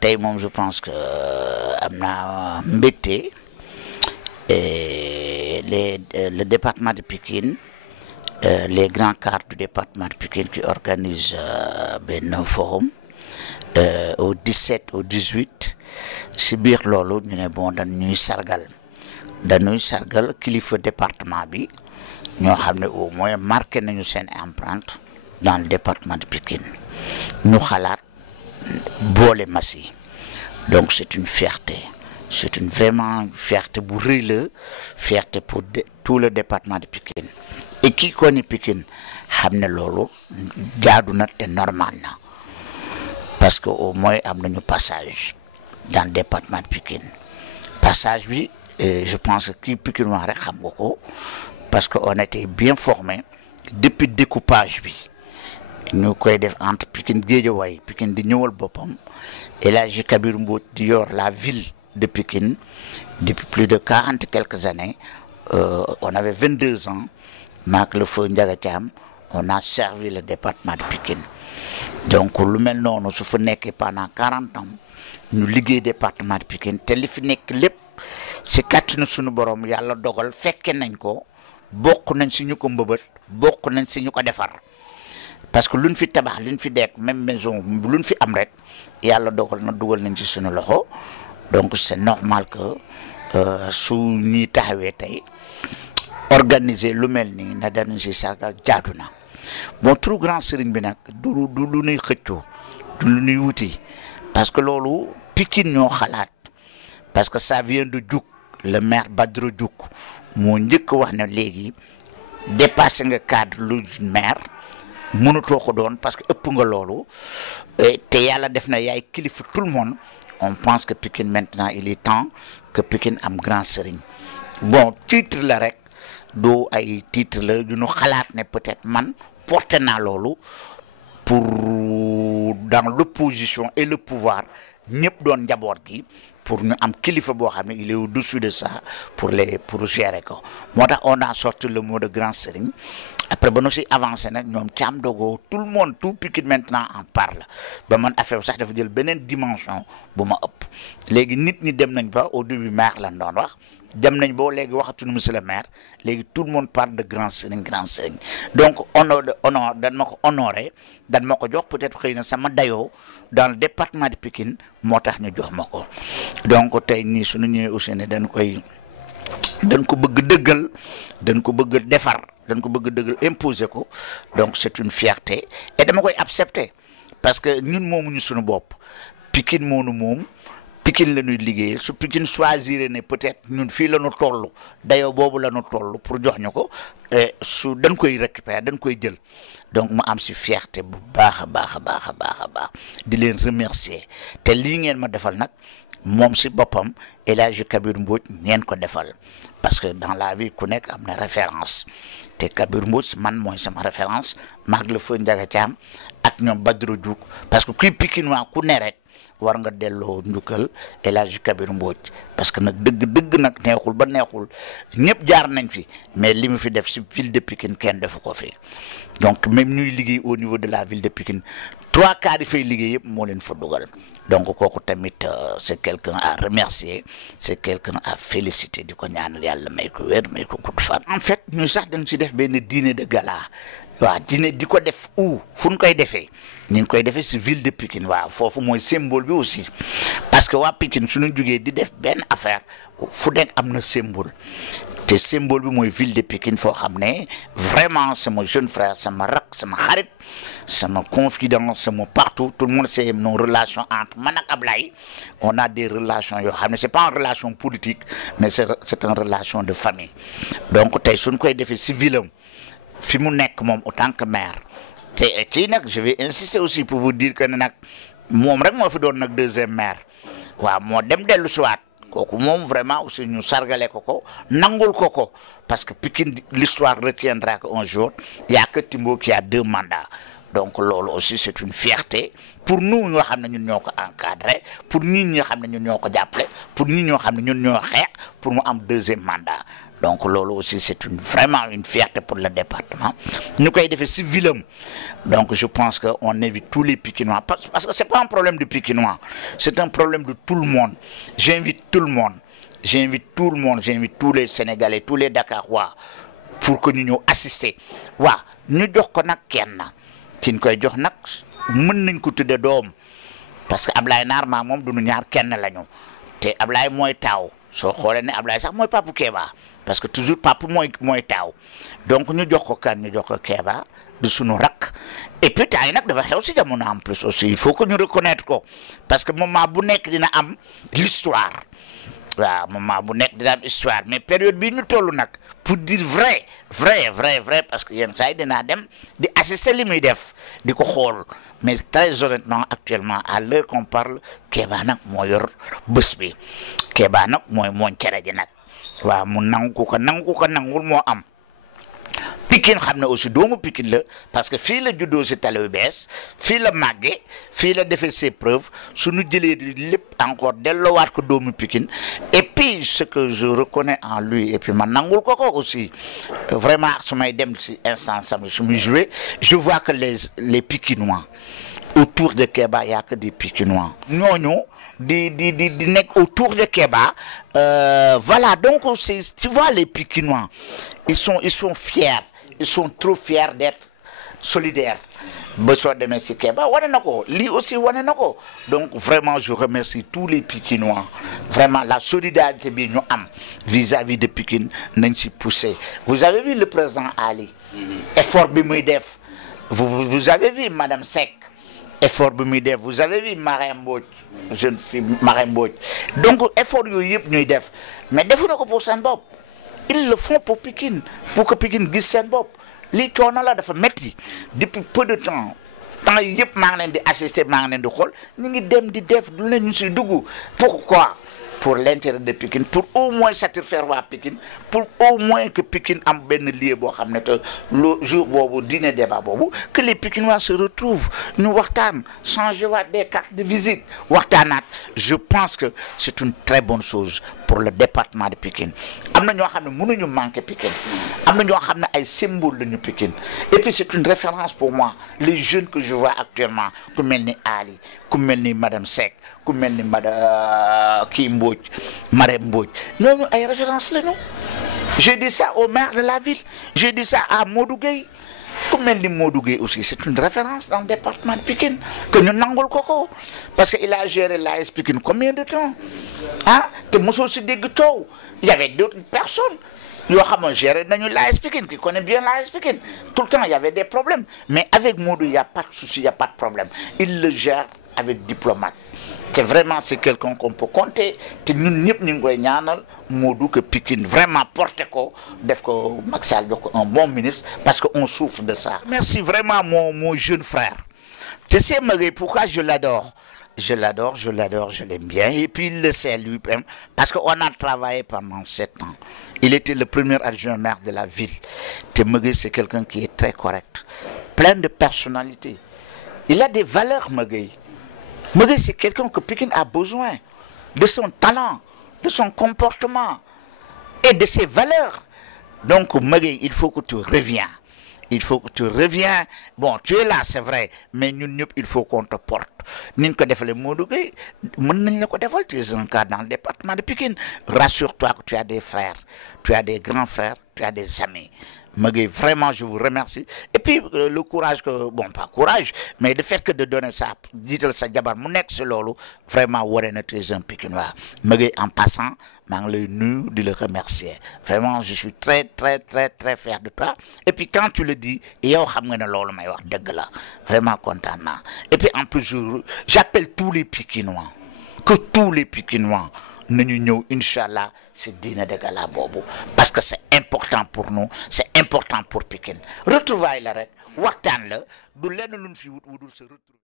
tey moom je pense que am naa mbégte le département de Pikine les grands cadres du département de Pikine qui organisent benn forum au 17 au 18 si biir loolu ñu ne bon dañuy sargal kilifa département bi ñoo xam ne au moins marqué nañu seen empreinte dans le département de Pikine ñu xalaat boole Massi donc c'est une fierté vraiment fierté bu rëy la fierté pour tout le département de Pikine et qui connaît Pikine xam ne loolu jaadu na te normal na parce que au moins am nañu passage dans le département de Pikine passage bi je pense que kii Pikine wax rek xam nga ko parce que on était bien formé depuis découpage bi ñu koy def entre Pikine Guédiawaye Pikine di ñëwal boppam El Hadji Kabir Mbodj di yor la ville de Pikine depuis plus de 40 quelques années on avait 22 ans maak le feu Ndiaga Thiam on a servi le département de Pikine donc lu mel noonu su fa nekkee pendant 40 ans ñu liggéey département de Pikine te li fi nekk lépp si kàttanu suñu borom yàlla dogal fekke nañ ko bokk nañ si ñu ko mbëbët bokk nañ si ñu ko defar parce que luñ fi tabax luñ fi dekk même maison luñ fi am rek yàlla dogal na dugal nañ ci suñu loxo donc c'est normal que su ñuy taxawee tey organiser lu mel nii na dañu si sargal jaadu na bon trop grand sëriñ bi nag du lu ñuy xëccoo du lu ñuy wuti parce que loolu Pikine ñoo xalaat parce que ça vient de Diouk le maire Badro Diouk moo njëkk wax ne léegi dépassé nga cadre lu maire mënutoo ko doon parce que ëpp nga loolu te yàlla def na yaay kilifa tout le monde on pense que Pikine maintenant il est temps que Pikine am grand sëriñ bon titre la rek doo ay titre la du ñu xalaat ne peut-être man porté naa loolu pour dans l'opposition et le pouvoir ñëpp doon njaboot gi pour ñu am kilifa boo xam ne il est au-dessus de ça pour gérer ko moo tax on a sorti le mot de grand sëriñ après ba nu si avancé nag ñoom Thiam Dogo tout le monde tout Pikine maintenant en parle ba man affaire sax dafa jël beneen dimension bu ma ëpp léegi nit ñi dem nañ ba au début maire lañ doon wax dem nañ boo léegi waxatuñu monsieur le maire léegi tout le monde parle de grand sëriñ donc honneur dañ ma ko honoré dañ ma ko jox peut-être xëy na sama dayoo dans le département de Pikine moo tax ñu jox ma ko donc tey nii suñu ñëwee aussi ne dañ ko bëgg dëggal dañ ko bëgg defar dañ ko bëgg dëggal imposer ko donc c'est une fierté et dama koy accepter parce que ñun moomuñu suñu bopp Pikine moonu moom Pikine la ñuy liggéey su Pikine choisir ne peut-être ñun fii la ñu toll dayoo boobu la ñu toll pour jox ñu ko su dañ koy récupérer dañ koy jël donc ma am si fierté bu baax a baax di leen remercier te lii ngeen ma defal nag moom si boppam El Hadji Kabir Mbodj ngeen ko defal parce que dans la vie ku nekk am na référence te Kabir Mbodj man mooy sama référence maag le feu Ndiaga Thiam ak ñoom Badro Diouk parce que kuy Pikine waa ku ne rek war nga delloo njukkal El Hadji Kabir Mbodj parce que nag dëgg nag neexul ba neexul ñëpp jaar nañ fi mais li mu fi def si ville de Pikine kenn defu ko fi donc même ñuy liggéey au niveau de la ville de Pikine 3/4 yi fay liggéey yëpp moo leen fa dugal donc kooku tamit c'est quelqu'un à remercier c'est quelqu'un à féliciter di ko ñaanal yàlla may ko wér may ko gudd fan. En fait ñu sax dañ si def benn dîner de gala waaw dîner di ko def fu ñu koy defee ñu ngi koy defee si ville de Pikine waaw foofu mooy symbole bi aussi parce que waa Pikine suñu jugee di def benn affaire fu nekk am na symbole te symbole bi mooy ville de Pikine foo xam ne vraiment sama jeune frère sama rak sama xarit sama confident sama partout tout le monde sait nos relations entre man ak Ablaye on a des relations yoo xam ne c'est pas une relation politique mais c'est une relation de famille donc tey suñ koy defee si ville am fi mu nekk moom en tant que maire te ci nag je vais insister aussi pour vous dire que ne nag moom rek moo fi doon nag deuxième maire waaw moo dem dellu siwaat kooku moom vraiment aussi ñu sargale ko nangul ko parce que Pikine l'histoire retiendra qu'un jour il y a que Timbo qui a 2 mandats donc loolu aussi c'est une fierté pour nous ñoo xam ne ñun ñoo ko encadré pour ñun ñoo xam ne ñun ñoo ko jàppale pour ñun ñoo xam ne ñun ñoo xeex pour mu am 2e mandat donc lolo aussi c'est vraiment une fierté pour le département. Nous avons fait civil, donc je pense qu'on évite tous les Pikinois parce que c'est pas un problème de Pikinois, c'est un problème de tout le monde. J'invite tout le monde, j'invite tous les Sénégalais, tous les Dakarois pour que nous assister. Wa, nous jox ko nak kenn ki ñu koy jox nak mën nañ ko tudde doom parce que Ablaye Nar ma mom duñu ñaar kenn lañu té Ablaye moy taw so xolé né Ablaye sax moy Papa Kéba parce que toujours papa moy taw donc ñu jox ko kan ñu jox ko Kéba de sunu rak et puis tay nak dafa xew ci jamono en plus aussi il faut que ñu reconnaître ko parce que moment bu nek dina am l'histoire. Waaw moment bu nek dina am histoire mais période bi ñu tollu nak pour dire vrai parce que yeen say dina dem di assister limuy def di ko xol mais très honnêtement actuellement à l'heure qu'on parle Kéba nak mo yor bëss bi Kéba nak moy moñ cere ji nak waaw mu nangu ko nangul mo am Pikine xam ne aussi doomu Pikine la parce que fii la juddoo si tali yu bees fii la màggee fii la defee ses preuves suñu jëlee lépp encore delloowaat ko doomu Pikine et puis ce que je reconnais en lui et puis ma nangul ko aussi vraiment su may dem si instant samedi su muy joué je vois que les Pikinois autour de Kéba y a que des Pikinois ñooñu di nekk autour de Kéba voilà donc tu vois les Pikinois ils sont fiers. Ils sont trop fiers d'être solidaires. Besoin de Messi Kéba, lui aussi donc vraiment je remercie tous les Pikinois. Vraiment la solidarité vis-à-vis de Pikine n'a pas poussé. Vous avez vu le président Ali, effort Bimouidef. Vous avez vu Madame Sek, effort Bimouidef. Vous avez vu Marème Mbodj, jeune fille Marème Mbodj. Donc effort Bimouidef. Mais défendez pour Sandbob. Ils le font pour Pikine, pour que Pikine gisse sen bop. Li coono la dafa metti depuis peu de temps yëpp maa ngi leen di assister maa ngi leen di xool ñu ngi dem di def du leen ñu si dugg. Pourquoi? Pour l'intérêt de Pikine, pour au moins satisfaire waa Pikine, pour au moins que Pikine am benn lieu boo xam ne te le jour boobu dîner débat boobu que les Pikinois se retrouvent ñu waxtaan changer waat des cartes de visite waxtaanaat. Je pense que c'est une très bonne chose pour le département de Pikine. Am na ñoo xam ne mënuñu manquer Pikine, am na ñoo xam ne ay symbole lañu Pikine et puis c'est une référence pour moi les jeunes que je vois actuellement ku mel ni Ali, ku mel ni Madame Seck, ku mel ni madame kii Mbodj, Marème Mbodj, ñooñu ay référence lañu. J'ai dit ça au maire de la ville, j'ai dit ça à Modou Gueye. Comme mel ni Modou Gueye aussi c'est une référence dans le département de Pikine que ñu nangul ko parce qu'il a géré l'AS Pikine combien de temps ah te mosoo si dégg taw il y avait d'autres personnes yoo xam ne géré nañu l'AS Pikine qui connaît bien l'AS Pikine tout le temps il y avait des problèmes mais avec Modou il y a pas de souci il y a pas de problème il le gère avec diplomate. C'est vraiment c'est quelqu'un qu'on peut compter te ñun ñëpp ñu ngi koy ñaanal Modou que Pikine vraiment porté ko def ko Macky Sall jox ko un bon ministre parce que on souffre de ça. Merci vraiment mon jeune frère. Tu sais Magueye pourquoi je l'adore? Je l'aime bien et puis il le sait lui-même parce qu'on a travaillé pendant 7 ans. Il était le premier adjoint maire de la ville. Te Magueye c'est quelqu'un qui est très correct, plein de personnalité. Il a des valeurs Magueye. Magueye c'est quelqu'un que Pikine a besoin de son talent, de son comportement et de ses valeurs. Donc Magueye, il faut que tu reviens. Il faut que tu reviens. Bon, tu es là, c'est vrai, mais nous, il faut qu'on te porte. Nous, tu es un cas dans le département de Pikine. Rassure-toi que tu as des frères, tu as des grands frères, tu as des amis. Magueye, vraiment, je vous remercie. Et puis, le courage que, bon, pas courage, mais le fait que de donner ça, dites-le ça, vraiment, Warren est un Pikinois. Magueye, en passant, de le remercier. Vraiment, je suis très, très, très, très fier de toi. Et puis, quand tu le dis, vraiment content. Et puis, en plus, j'appelle tous les Pikinois, que tous les Pikinois, nous, Inch'Allah, c'est dîner de gala bobo. Parce que c'est important pour nous, c'est important pour Pikine. Retrouvaille la rek, waktan la, du lenn luñ fi wut wudul se retrouver.